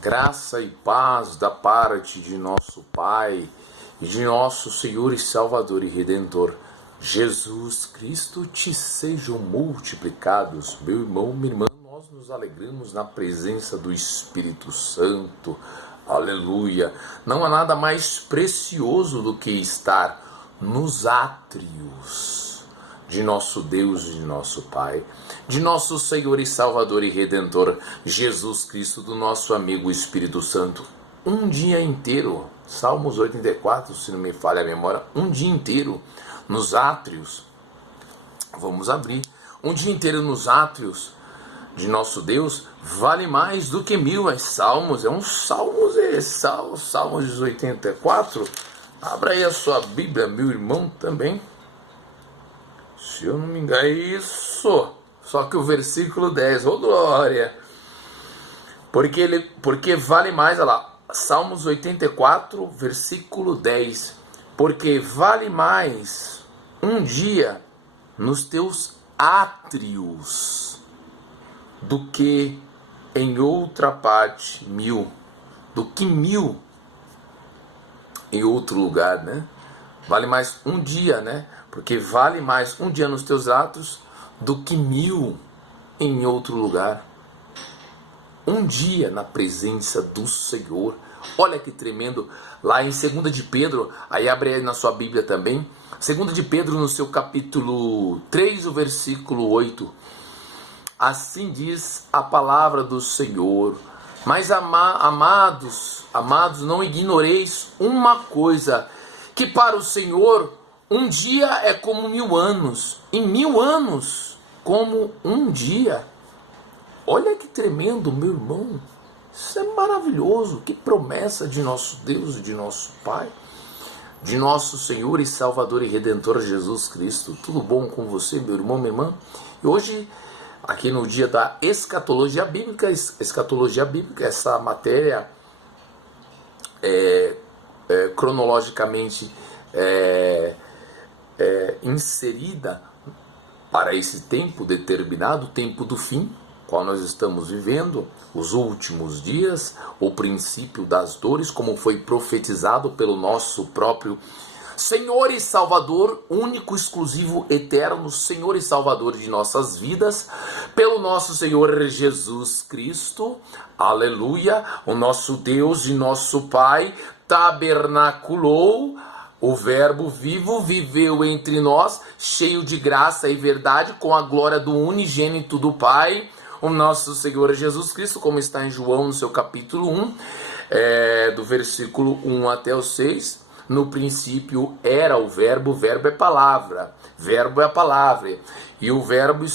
Graça e paz da parte de nosso Pai e de nosso Senhor e Salvador e Redentor, Jesus Cristo, te sejam multiplicados. Meu irmão, minha irmã, nós nos alegramos na presença do Espírito Santo. Aleluia! Não há nada mais precioso do que estar nos átrios de nosso Deus e de nosso Pai, de nosso Senhor e Salvador e Redentor, Jesus Cristo, do nosso amigo Espírito Santo. Um dia inteiro, Salmos 84, se não me falha a memória, um dia inteiro nos átrios, vamos abrir, um dia inteiro nos átrios de nosso Deus, vale mais do que 1000, Salmos, Salmos 84, abra aí a sua Bíblia, meu irmão, também. Se eu não me engano, é isso. Só que o versículo 10, ô glória. Porque vale mais, olha lá, Salmos 84, versículo 10. Porque vale mais um dia nos teus átrios do que em outra parte 1000. Do que 1000 em outro lugar, né? Vale mais um dia, né? Porque vale mais um dia nos teus atos do que 1000 em outro lugar. Um dia na presença do Senhor. Olha que tremendo. Lá em 2 de Pedro, aí abre aí na sua Bíblia também. 2 de Pedro, no seu capítulo 3, o versículo 8. Assim diz a palavra do Senhor. Mas amados, não ignoreis uma coisa, que para o Senhor um dia é como 1000 anos, e 1000 anos como um dia. Olha que tremendo, meu irmão. Isso é maravilhoso. Que promessa de nosso Deus e de nosso Pai, de nosso Senhor e Salvador e Redentor Jesus Cristo. Tudo bom com você, meu irmão, minha irmã? E hoje, aqui no dia da escatologia bíblica, essa matéria cronologicamente inserida para esse tempo determinado, o tempo do fim, qual nós estamos vivendo, os últimos dias, o princípio das dores, como foi profetizado pelo nosso próprio Senhor e Salvador, único, exclusivo, eterno, Senhor e Salvador de nossas vidas, pelo nosso Senhor Jesus Cristo, aleluia, o nosso Deus e nosso Pai, tabernaculou, o Verbo vivo viveu entre nós, cheio de graça e verdade, com a glória do unigênito do Pai, o nosso Senhor Jesus Cristo, como está em João, no seu capítulo 1, do versículo 1 até o 6, no princípio era o verbo é palavra, verbo é a palavra, e o verbo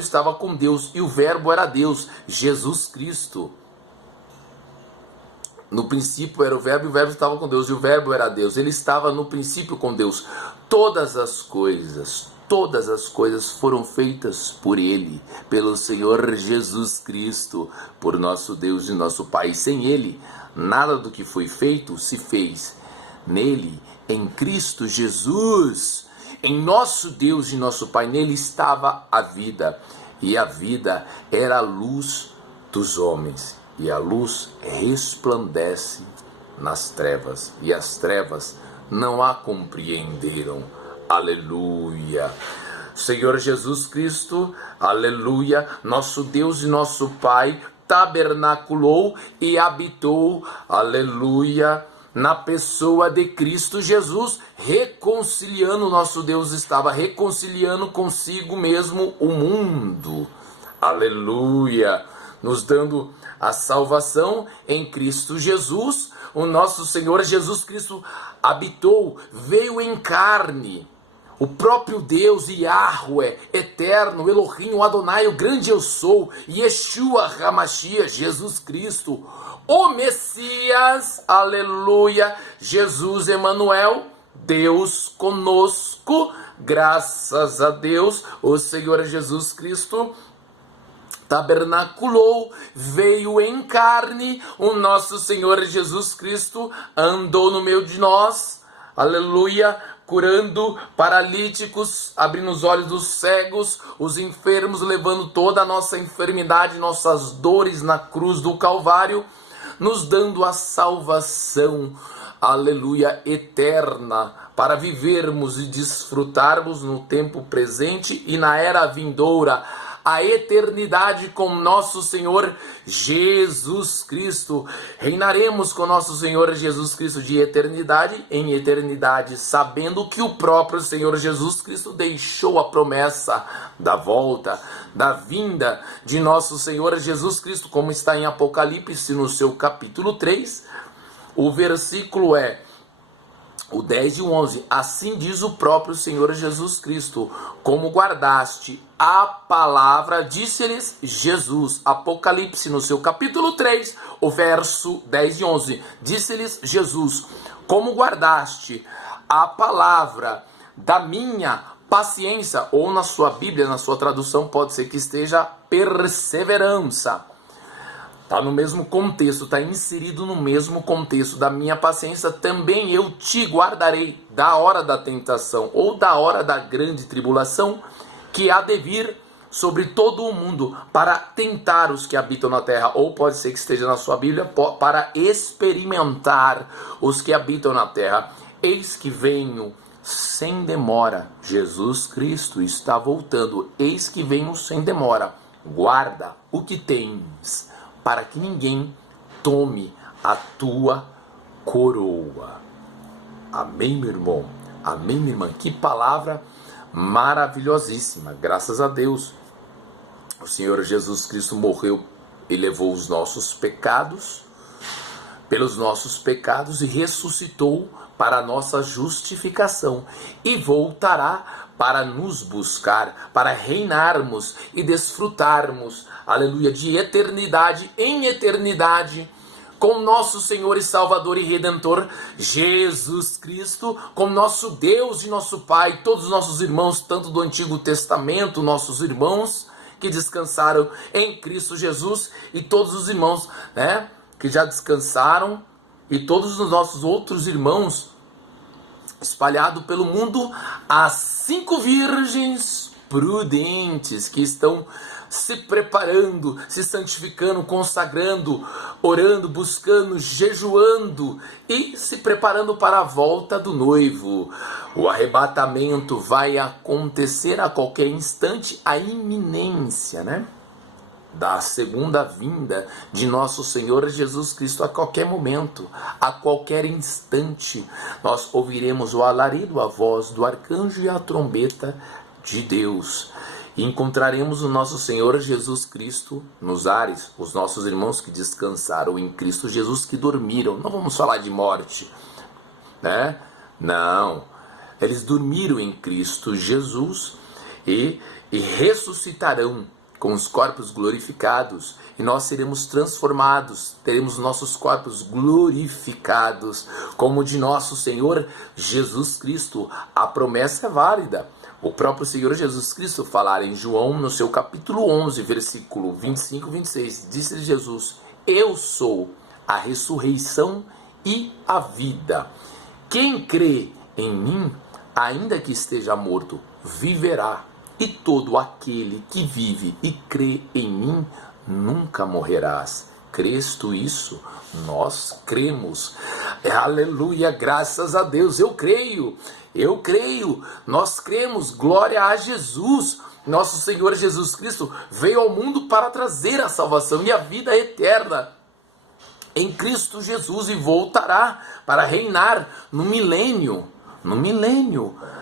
estava com Deus, e o verbo era Deus, Jesus Cristo. No princípio era o verbo estava com Deus, e o verbo era Deus. Ele estava no princípio com Deus. Todas as coisas foram feitas por Ele, pelo Senhor Jesus Cristo, por nosso Deus e nosso Pai. Sem Ele, nada do que foi feito se fez. Nele, em Cristo Jesus, em nosso Deus e nosso Pai, nele estava a vida. E a vida era a luz dos homens. E a luz resplandece nas trevas, e as trevas não a compreenderam. Aleluia! Senhor Jesus Cristo, aleluia, nosso Deus e nosso Pai, tabernaculou e habitou, aleluia, na pessoa de Cristo Jesus, reconciliando, nosso Deus estava reconciliando consigo mesmo o mundo. Aleluia! Nos dando a salvação em Cristo Jesus, o nosso Senhor Jesus Cristo habitou, veio em carne, o próprio Deus, Yahweh, eterno, Elohim, o Adonai, o grande eu sou, Yeshua HaMashiach, Jesus Cristo, o Messias, aleluia, Jesus Emanuel, Deus conosco, graças a Deus, o Senhor Jesus Cristo tabernaculou, veio em carne, o nosso Senhor Jesus Cristo andou no meio de nós, aleluia, curando paralíticos, abrindo os olhos dos cegos, os enfermos, levando toda a nossa enfermidade, nossas dores na cruz do Calvário, nos dando a salvação, aleluia, eterna, para vivermos e desfrutarmos no tempo presente e na era vindoura, a eternidade com nosso Senhor Jesus Cristo. Reinaremos com nosso Senhor Jesus Cristo de eternidade em eternidade, sabendo que o próprio Senhor Jesus Cristo deixou a promessa da volta, da vinda de nosso Senhor Jesus Cristo, como está em Apocalipse no seu capítulo 3, o versículo é o 10 e o 11, assim diz o próprio Senhor Jesus Cristo, como guardaste a palavra, disse-lhes Jesus, Apocalipse no seu capítulo 3, o verso 10 e 11, disse-lhes Jesus, como guardaste a palavra da minha paciência, ou na sua Bíblia, na sua tradução, pode ser que esteja perseverança. Está no mesmo contexto, está inserido no mesmo contexto da minha paciência, também eu te guardarei da hora da tentação ou da hora da grande tribulação que há de vir sobre todo o mundo para tentar os que habitam na terra, ou pode ser que esteja na sua Bíblia, para experimentar os que habitam na terra. Eis que venho sem demora, Jesus Cristo está voltando, eis que venho sem demora, guarda o que tens, para que ninguém tome a tua coroa. Amém, meu irmão? Amém, minha irmã? Que palavra maravilhosíssima. Graças a Deus. O Senhor Jesus Cristo morreu e levou os nossos pecados, pelos nossos pecados, e ressuscitou para a nossa justificação. E voltará para nos buscar, para reinarmos e desfrutarmos, aleluia, de eternidade em eternidade, com nosso Senhor e Salvador e Redentor, Jesus Cristo, com nosso Deus e nosso Pai, todos os nossos irmãos, tanto do Antigo Testamento, nossos irmãos que descansaram em Cristo Jesus, e todos os irmãos, né, que já descansaram, e todos os nossos outros irmãos espalhados pelo mundo, as 5 virgens prudentes que estão se preparando, se santificando, consagrando, orando, buscando, jejuando e se preparando para a volta do noivo. O arrebatamento vai acontecer a qualquer instante, a iminência, né, da segunda vinda de nosso Senhor Jesus Cristo. A qualquer momento, a qualquer instante, nós ouviremos o alarido, a voz do arcanjo e a trombeta de Deus. E encontraremos o nosso Senhor Jesus Cristo nos ares, os nossos irmãos que descansaram em Cristo Jesus, que dormiram. Não vamos falar de morte, né? Não, eles dormiram em Cristo Jesus e ressuscitarão com os corpos glorificados, e nós seremos transformados, teremos nossos corpos glorificados, como o de nosso Senhor Jesus Cristo. A promessa é válida. O próprio Senhor Jesus Cristo falar em João, no seu capítulo 11, versículo 25 e 26, disse Jesus, eu sou a ressurreição e a vida. Quem crê em mim, ainda que esteja morto, viverá. E todo aquele que vive e crê em mim, nunca morrerás. Crês tu isso? Nós cremos. Aleluia, graças a Deus. Eu creio, nós cremos. Glória a Jesus. Nosso Senhor Jesus Cristo veio ao mundo para trazer a salvação e a vida eterna em Cristo Jesus, e voltará para reinar no milênio.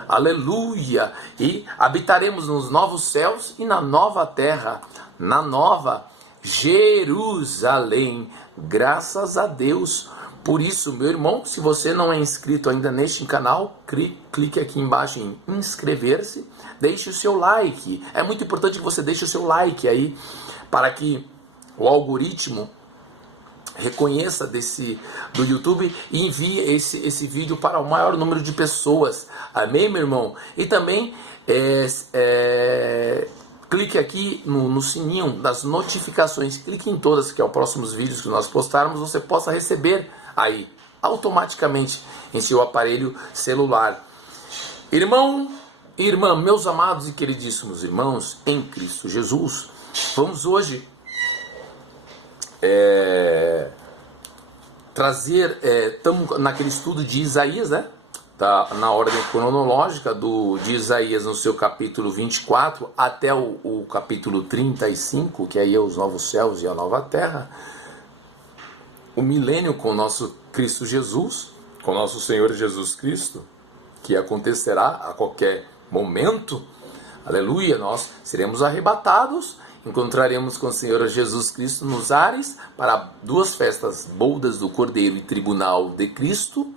Aleluia, e habitaremos nos novos céus e na nova terra, na nova Jerusalém, graças a Deus. Por isso, meu irmão, se você não é inscrito ainda neste canal, clique aqui embaixo em inscrever-se, deixe o seu like, é muito importante que você deixe o seu like aí, para que o algoritmo reconheça do YouTube e envie esse vídeo para o maior número de pessoas. Amém, meu irmão? E também clique aqui no sininho das notificações, clique em todas, que é os próximos vídeos que nós postarmos, você possa receber aí automaticamente em seu aparelho celular. Irmão e irmã, meus amados e queridíssimos irmãos em Cristo Jesus, vamos hoje trazer, estamos naquele estudo de Isaías, né? Tá na ordem cronológica de Isaías no seu capítulo 24 até o capítulo 35, que aí é os novos céus e a nova terra, o milênio com o nosso Cristo Jesus, com o nosso Senhor Jesus Cristo, que acontecerá a qualquer momento. Aleluia, nós seremos arrebatados, encontraremos com o Senhor Jesus Cristo nos ares para 2 festas, bodas do Cordeiro e tribunal de Cristo.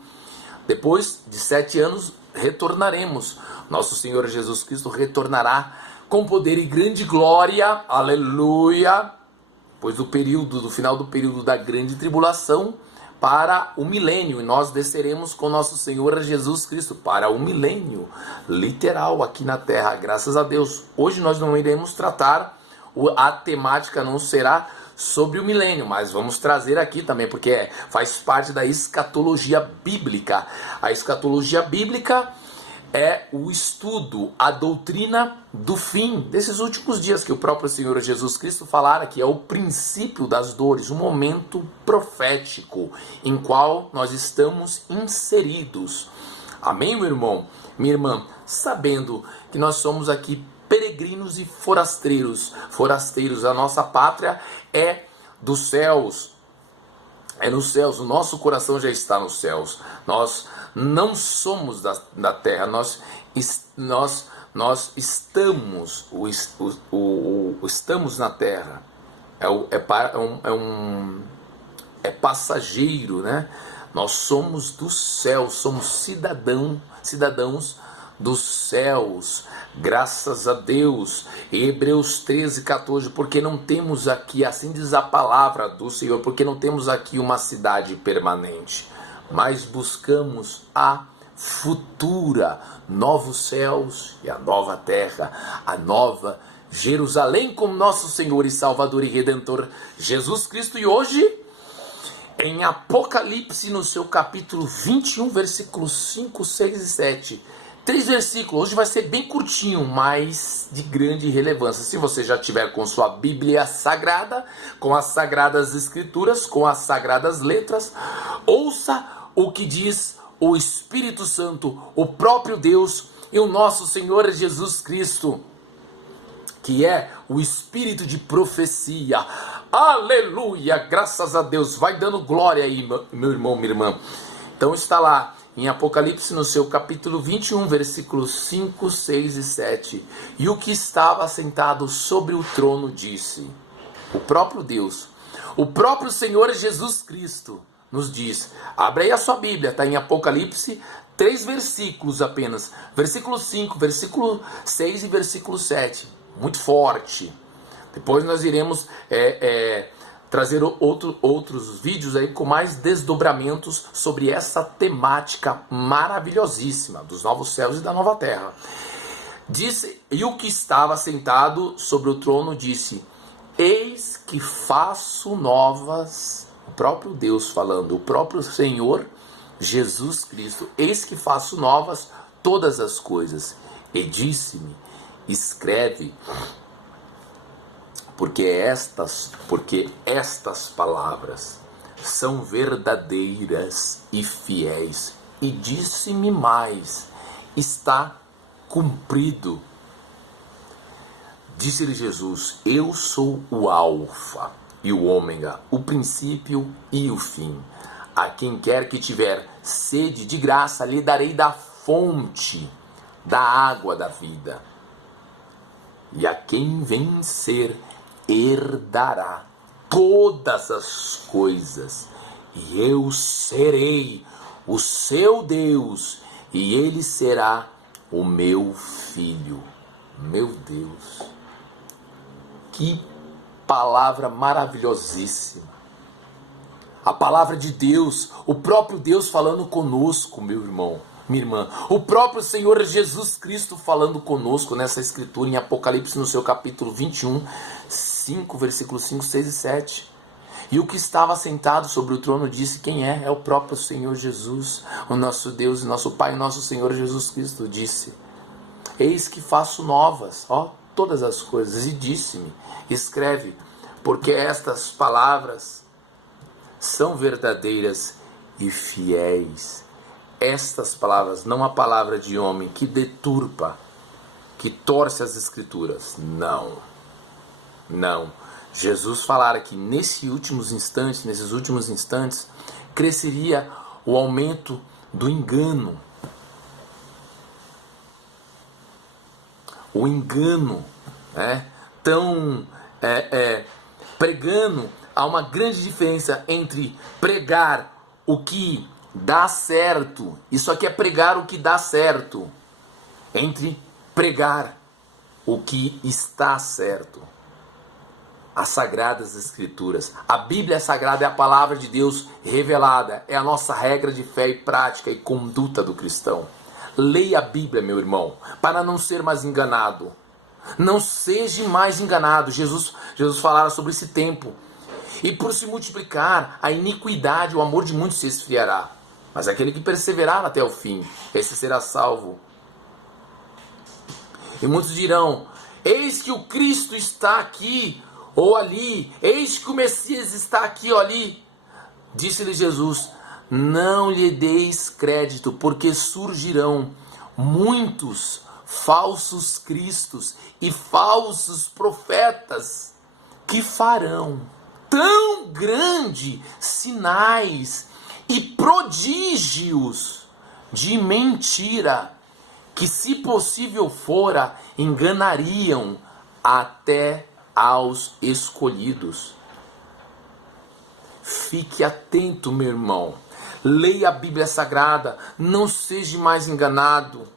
Depois de 7 anos retornaremos. Nosso Senhor Jesus Cristo retornará com poder e grande glória. Aleluia. Depois do final do período da grande tribulação, para o milênio, e nós desceremos com nosso Senhor Jesus Cristo para o milênio, literal aqui na terra, graças a Deus. Hoje nós não iremos tratar, a temática não será sobre o milênio, mas vamos trazer aqui também, porque faz parte da escatologia bíblica. A escatologia bíblica é o estudo, a doutrina do fim desses últimos dias que o próprio Senhor Jesus Cristo falara, que é o princípio das dores, um momento profético em qual nós estamos inseridos. Amém, meu irmão, minha irmã? Sabendo que nós somos aqui peregrinos e forasteiros, a nossa pátria é dos céus, é nos céus, o nosso coração já está nos céus. Nós não somos da terra, nós estamos, estamos na terra. É passageiro, né? Nós somos dos céus, somos cidadãos dos céus, graças a Deus. Em Hebreus 13:14, porque não temos aqui, assim diz a palavra do Senhor, porque não temos aqui uma cidade permanente, mas buscamos a futura, novos céus e a nova terra, a nova Jerusalém, com nosso Senhor e Salvador e Redentor Jesus Cristo. E hoje, em Apocalipse, no seu capítulo 21, versículos 5, 6 e 7, 3 versículos, hoje vai ser bem curtinho, mas de grande relevância. Se você já tiver com sua Bíblia Sagrada, com as Sagradas Escrituras, com as Sagradas Letras, ouça o que diz o Espírito Santo, o próprio Deus e o nosso Senhor Jesus Cristo, que é o Espírito de profecia. Aleluia, graças a Deus. Vai dando glória aí, meu irmão, minha irmã. Então está lá em Apocalipse, no seu capítulo 21, versículos 5, 6 e 7. E o que estava sentado sobre o trono disse, o próprio Deus, o próprio Senhor Jesus Cristo nos diz, abre aí a sua Bíblia, está em Apocalipse, 3 versículos apenas, versículo 5, versículo 6 e versículo 7, muito forte. Depois nós iremos trazer outros vídeos aí com mais desdobramentos sobre essa temática maravilhosíssima dos novos céus e da nova terra. Disse, e o que estava sentado sobre o trono disse, eis que faço novas, o próprio Deus falando, o próprio Senhor Jesus Cristo, eis que faço novas todas as coisas. E disse-me, escreve, porque estas palavras são verdadeiras e fiéis. E disse-me mais, está cumprido. Disse-lhe Jesus, eu sou o Alfa e o Ômega, o princípio e o fim. A quem quer que tiver sede, de graça lhe darei da fonte da água da vida. E a quem vencer, herdará todas as coisas, e eu serei o seu Deus, e ele será o meu filho. Meu Deus, que palavra maravilhosíssima! A palavra de Deus, o próprio Deus falando conosco, meu irmão, minha irmã, o próprio Senhor Jesus Cristo falando conosco nessa escritura em Apocalipse, no seu capítulo 21, 5, versículos 5, 6 e 7. E o que estava sentado sobre o trono disse quem é? É o próprio Senhor Jesus, o nosso Deus e nosso Pai, nosso Senhor Jesus Cristo disse: eis que faço novas, todas as coisas. E disse-me: escreve, porque estas palavras são verdadeiras e fiéis. Estas palavras, não a palavra de homem que deturpa, que torce as escrituras. Não. Jesus falara que nesses últimos instantes, cresceria o aumento do engano. O engano, pregando. Há uma grande diferença entre pregar o que dá certo, isso aqui é pregar o que dá certo, entre pregar o que está certo. As Sagradas Escrituras. A Bíblia Sagrada é a palavra de Deus revelada, é a nossa regra de fé e prática e conduta do cristão. Leia a Bíblia, meu irmão, para não ser mais enganado. Não seja mais enganado. Jesus falara sobre esse tempo. E por se multiplicar a iniquidade, o amor de muitos se esfriará. Mas aquele que perseverar até o fim, esse será salvo. E muitos dirão: eis que o Cristo está aqui ou ali, eis que o Messias está aqui ou ali. Disse-lhe Jesus: não lhe deis crédito, porque surgirão muitos falsos cristos e falsos profetas que farão tão grandes sinais e prodígios de mentira, que se possível fora, enganariam até aos escolhidos. Fique atento, meu irmão. Leia a Bíblia Sagrada. Não seja mais enganado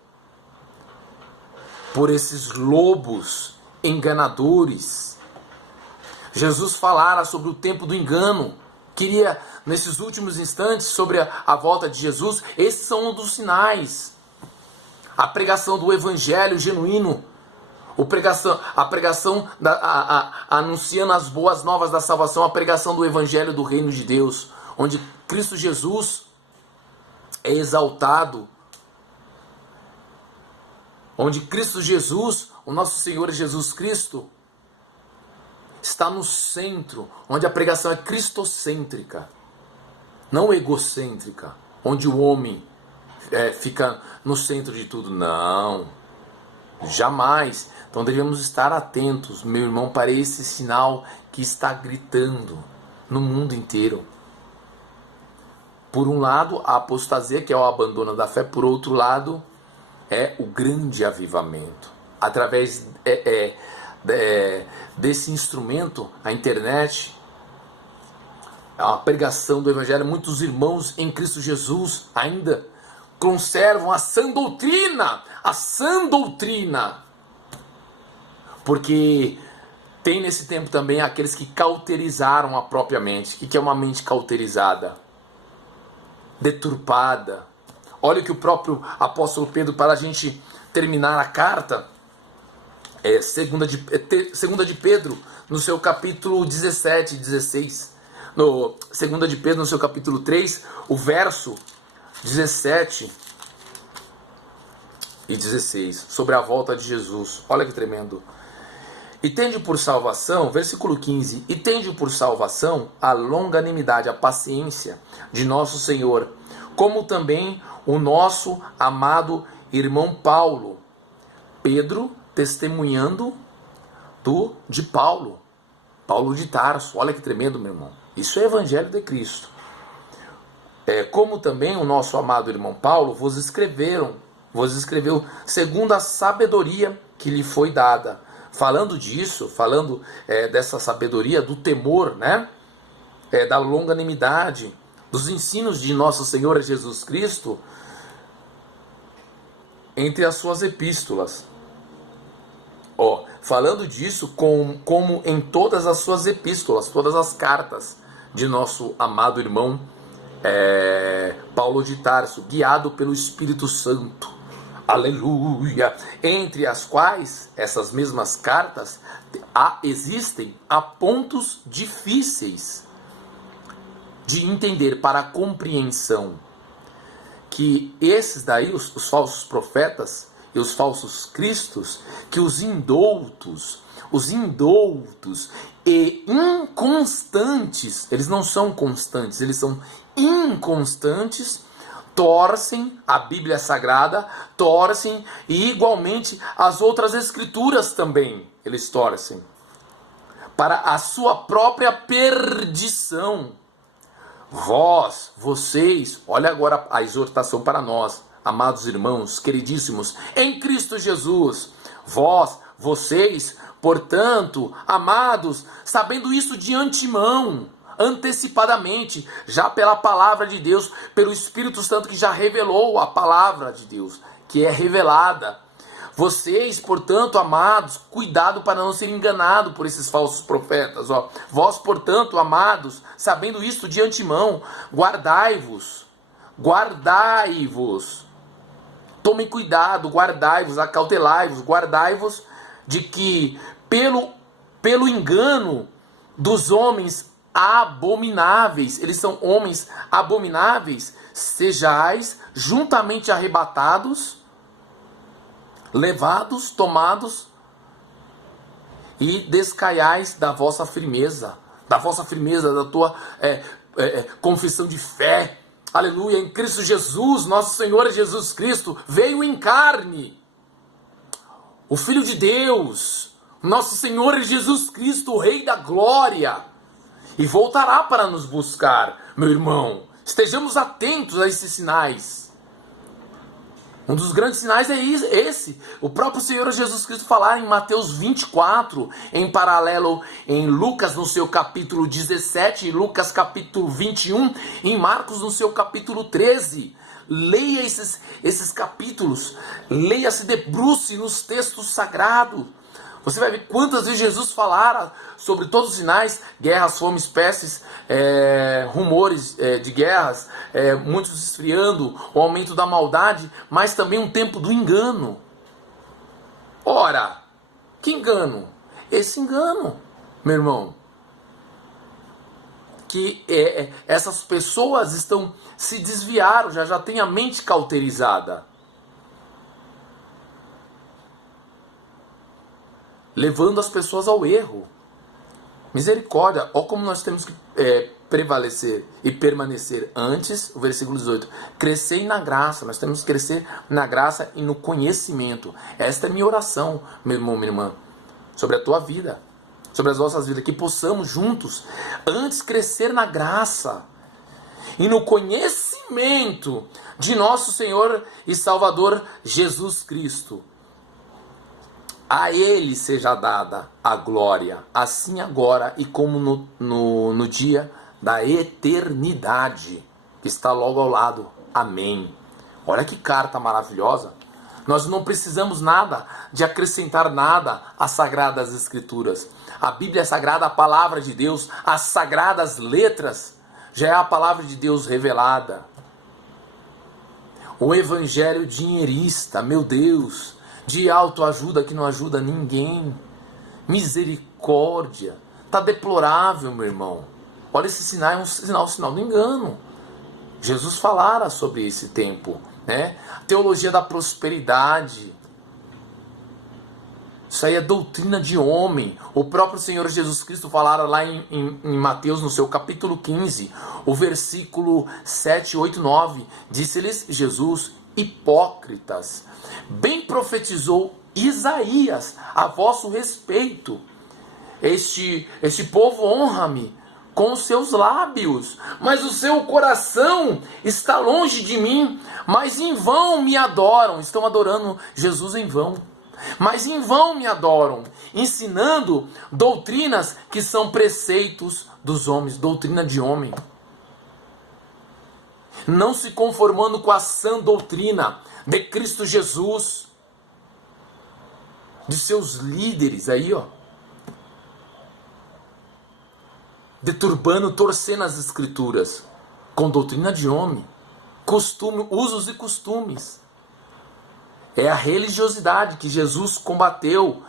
por esses lobos enganadores. Jesus falara sobre o tempo do engano. Queria, nesses últimos instantes, sobre a volta de Jesus. Esses são um dos sinais. A pregação do evangelho genuíno. A pregação anunciando as boas novas da salvação, a pregação do evangelho do reino de Deus, onde Cristo Jesus é exaltado, onde Cristo Jesus, o nosso Senhor Jesus Cristo, está no centro, onde a pregação é cristocêntrica, não egocêntrica, onde o homem fica no centro de tudo. Não, jamais. Então devemos estar atentos, meu irmão, para esse sinal que está gritando no mundo inteiro. Por um lado, a apostasia, que é o abandono da fé. Por outro lado, é o grande avivamento. Através desse instrumento, a internet, a pregação do evangelho, muitos irmãos em Cristo Jesus ainda conservam a sã doutrina, porque tem nesse tempo também aqueles que cauterizaram a própria mente. O que é uma mente cauterizada? Deturpada. Olha o que o próprio apóstolo Pedro, para a gente terminar a carta, segunda de Pedro, no seu capítulo 17 e 16, segunda de Pedro, no seu capítulo 3, o verso 17 e 16, sobre a volta de Jesus. Olha que tremendo. E tende por salvação, versículo 15, e tende por salvação a longanimidade, a paciência de nosso Senhor, como também o nosso amado irmão Paulo. Pedro testemunhando de Paulo de Tarso. Olha que tremendo, meu irmão. Isso é evangelho de Cristo. Como também o nosso amado irmão Paulo vos escreveu segundo a sabedoria que lhe foi dada. Falando disso, dessa sabedoria, do temor, da longanimidade, dos ensinos de nosso Senhor Jesus Cristo, entre as suas epístolas. Falando disso como em todas as suas epístolas, todas as cartas de nosso amado irmão Paulo de Tarso, guiado pelo Espírito Santo. Aleluia! Entre as quais, essas mesmas cartas, existem pontos difíceis de entender, para a compreensão, que esses daí, os falsos profetas e os falsos cristos, que os indoutos e inconstantes, eles não são constantes, eles são inconstantes, torcem a Bíblia Sagrada, torcem, e igualmente as outras escrituras também, eles torcem, para a sua própria perdição. Vocês, olha agora a exortação para nós, amados irmãos, queridíssimos, em Cristo Jesus, vocês, portanto, amados, sabendo isso de antemão, antecipadamente, já pela palavra de Deus, pelo Espírito Santo que já revelou a palavra de Deus, que é revelada. Vocês, portanto, amados, cuidado para não ser enganado por esses falsos profetas. Vós, portanto, amados, sabendo isto de antemão, guardai-vos. Tomem cuidado, guardai-vos, acautelai-vos, guardai-vos de que pelo engano dos homens abomináveis, eles são homens abomináveis, sejais juntamente arrebatados, levados, tomados, e descaiais da vossa firmeza, da tua confissão de fé. Aleluia, em Cristo Jesus, nosso Senhor Jesus Cristo, veio em carne, o Filho de Deus, nosso Senhor Jesus Cristo, o Rei da Glória, e voltará para nos buscar, meu irmão. Estejamos atentos a esses sinais. Um dos grandes sinais é esse. O próprio Senhor Jesus Cristo falar em Mateus 24, em paralelo em Lucas no seu capítulo 17, em Lucas capítulo 21, em Marcos no seu capítulo 13. Leia esses capítulos, leia, se debruce nos textos sagrados. Você vai ver quantas vezes Jesus falara sobre todos os sinais, guerras, fomes, pestes, rumores de guerras, muitos esfriando, o aumento da maldade, mas também um tempo do engano. Ora, que engano? Esse engano, meu irmão, que essas pessoas se desviaram, já têm a mente cauterizada, levando as pessoas ao erro. Misericórdia, olha como nós temos que prevalecer e permanecer. Antes, o versículo 18, crescer na graça, nós temos que crescer na graça e no conhecimento. Esta é minha oração, meu irmão, minha irmã, sobre a tua vida, sobre as nossas vidas, que possamos juntos, antes crescer na graça e no conhecimento de nosso Senhor e Salvador Jesus Cristo. A Ele seja dada a glória, assim agora e como no dia da eternidade, que está logo ao lado. Amém. Olha que carta maravilhosa. Nós não precisamos de acrescentar nada às Sagradas Escrituras. A Bíblia Sagrada, a Palavra de Deus, as Sagradas Letras, já é a Palavra de Deus revelada. O Evangelho dinheirista, meu Deus, de autoajuda que não ajuda ninguém. Misericórdia. Está deplorável, meu irmão. Olha, esse sinal é um sinal do engano. Jesus falara sobre esse tempo, né? Teologia da prosperidade. Isso aí é doutrina de homem. O próprio Senhor Jesus Cristo falara lá em Mateus, no seu capítulo 15, o versículo 7, 8, 9. Disse-lhes Jesus: hipócritas, bem profetizou Isaías a vosso respeito. Este povo honra-me com os seus lábios, mas o seu coração está longe de mim, mas em vão me adoram. Estão adorando Jesus em vão, mas em vão me adoram, ensinando doutrinas que são preceitos dos homens, doutrina de homem, não se conformando com a sã doutrina de Cristo Jesus, de seus líderes aí, deturbando, torcendo as Escrituras com doutrina de homem, usos e costumes. É a religiosidade que Jesus combateu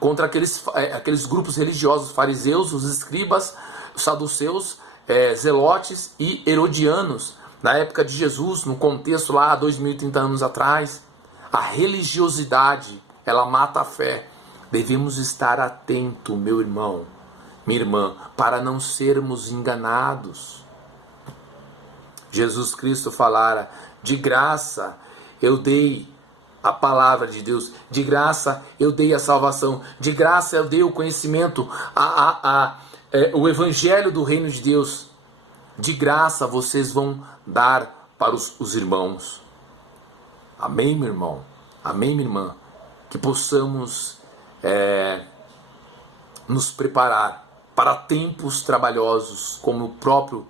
contra aqueles grupos religiosos, fariseus, os escribas, os saduceus, zelotes e herodianos. Na época de Jesus, no contexto lá, 2030 anos atrás, a religiosidade, ela mata a fé. Devemos estar atento, meu irmão, minha irmã, para não sermos enganados. Jesus Cristo falara: de graça eu dei a palavra de Deus, de graça eu dei a salvação, de graça eu dei o conhecimento, o evangelho do reino de Deus. De graça vocês vão dar para os irmãos. Amém, meu irmão? Amém, minha irmã? Que possamos nos preparar para tempos trabalhosos, como o próprio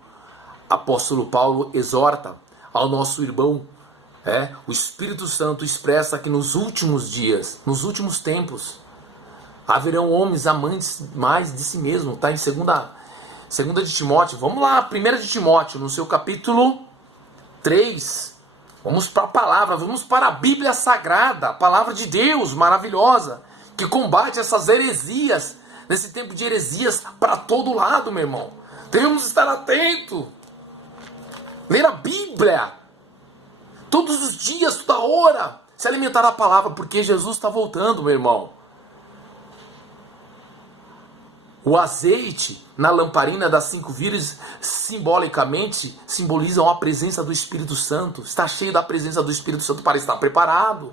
apóstolo Paulo exorta ao nosso irmão. O Espírito Santo expressa que nos últimos dias, nos últimos tempos, haverão homens amantes mais de si mesmo. Está em 2 de Timóteo. Vamos lá, 1 de Timóteo, no seu capítulo 3. Vamos para a palavra, vamos para a Bíblia Sagrada, a palavra de Deus maravilhosa, que combate essas heresias, nesse tempo de heresias para todo lado, meu irmão. Devemos estar atentos, ler a Bíblia, todos os dias, toda hora, se alimentar da palavra, porque Jesus está voltando, meu irmão. O azeite na lamparina das 5 virgens simbolicamente simbolizam a presença do Espírito Santo. Está cheio da presença do Espírito Santo para estar preparado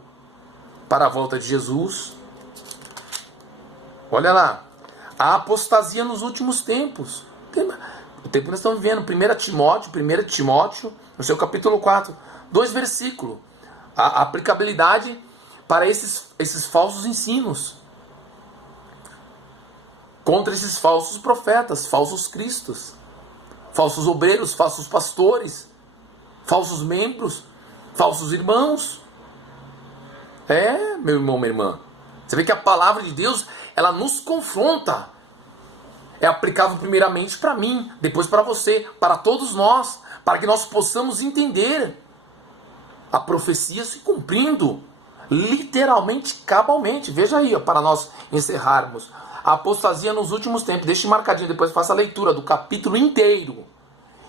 para a volta de Jesus. Olha lá, a apostasia nos últimos tempos. O tempo que nós estamos vivendo, 1 Timóteo, no seu capítulo 4, 2 versículos. A aplicabilidade para esses falsos ensinos. Contra esses falsos profetas, falsos cristos, falsos obreiros, falsos pastores, falsos membros, falsos irmãos. Meu irmão, minha irmã. Você vê que a palavra de Deus, ela nos confronta. É aplicável primeiramente para mim, depois para você, para todos nós, para que nós possamos entender a profecia se cumprindo, literalmente, cabalmente. Veja aí, para nós encerrarmos. A apostasia nos últimos tempos. Deixe marcadinho, depois faça a leitura do capítulo inteiro.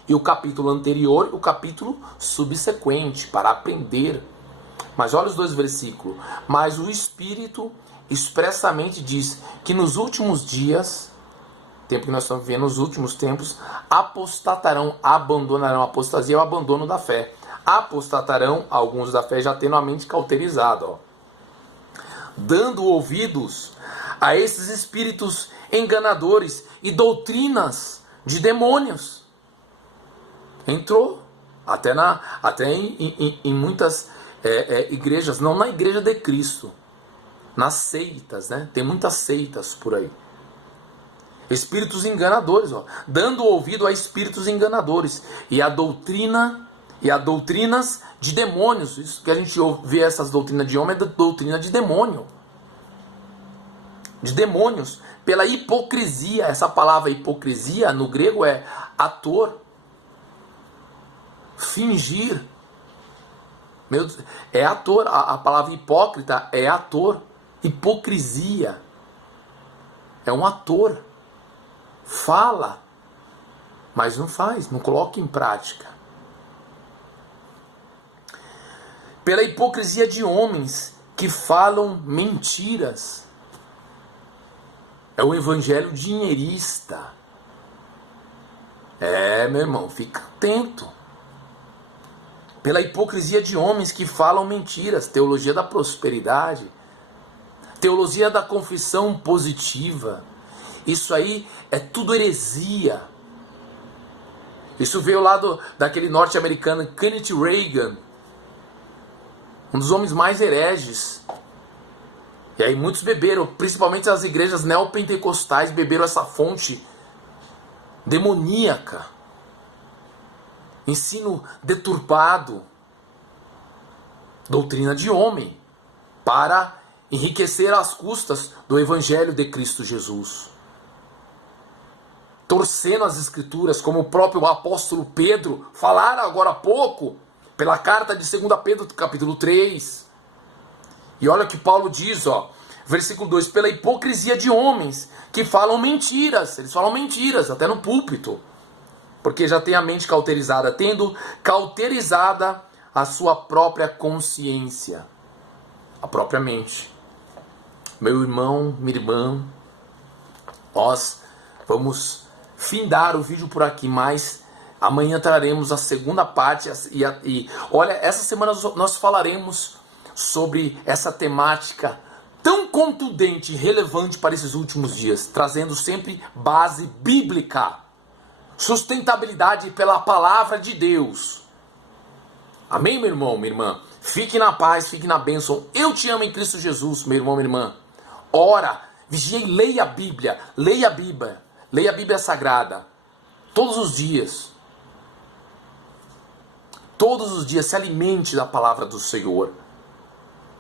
E o capítulo anterior e o capítulo subsequente, para aprender. Mas olha os 2 versículos. Mas o Espírito expressamente diz que nos últimos dias, tempo que nós estamos vivendo, nos últimos tempos, apostatarão, abandonarão a apostasia, o abandono da fé. Apostatarão alguns da fé, já tendo a mente cauterizada, dando ouvidos a esses espíritos enganadores e doutrinas de demônios. Entrou até em muitas igrejas, não na igreja de Cristo, nas seitas, né? Tem muitas seitas por aí. Espíritos enganadores, dando ouvido a espíritos enganadores e a doutrinas de demônios. Isso que a gente vê, essas doutrinas de homem, é doutrina de demônio. De demônios, pela hipocrisia. Essa palavra hipocrisia no grego é ator, fingir. Meu Deus, é ator. A palavra hipócrita é ator. Hipocrisia é um ator. Fala, mas não faz, não coloca em prática. Pela hipocrisia de homens que falam mentiras. É um evangelho dinheirista. Meu irmão, fica atento. Pela hipocrisia de homens que falam mentiras. Teologia da prosperidade. Teologia da confissão positiva. Isso aí é tudo heresia. Isso veio lá daquele norte-americano Kenneth Reagan. Um dos homens mais hereges. E aí muitos beberam, principalmente as igrejas neopentecostais, beberam essa fonte demoníaca. Ensino deturpado. Doutrina de homem. Para enriquecer às custas do Evangelho de Cristo Jesus. Torcendo as Escrituras, como o próprio apóstolo Pedro falara agora há pouco, pela carta de 2 Pedro, capítulo 3. E olha o que Paulo diz, versículo 2, pela hipocrisia de homens que falam mentiras. Eles falam mentiras, até no púlpito. porque já tem a mente cauterizada, tendo cauterizada a sua própria consciência, a própria mente. Meu irmão, minha irmã, nós vamos findar o vídeo por aqui, mas amanhã traremos a segunda parte. E olha, essa semana nós falaremos sobre essa temática tão contundente e relevante para esses últimos dias, trazendo sempre base bíblica, sustentabilidade pela palavra de Deus. Amém, meu irmão, minha irmã? Fique na paz, fique na bênção. Eu te amo em Cristo Jesus, meu irmão, minha irmã. Ora, vigie e leia a Bíblia, leia a Bíblia Sagrada, todos os dias. Todos os dias se alimente da palavra do Senhor.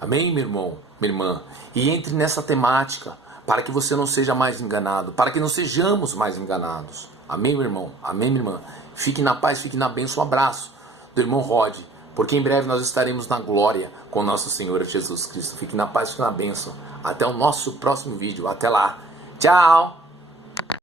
Amém, meu irmão, minha irmã? E entre nessa temática, para que você não seja mais enganado, para que não sejamos mais enganados. Amém, meu irmão? Amém, minha irmã? Fique na paz, fique na bênção. Um abraço do irmão Rod, porque em breve nós estaremos na glória com nosso Senhor Jesus Cristo. Fique na paz, fique na bênção. Até o nosso próximo vídeo. Até lá. Tchau!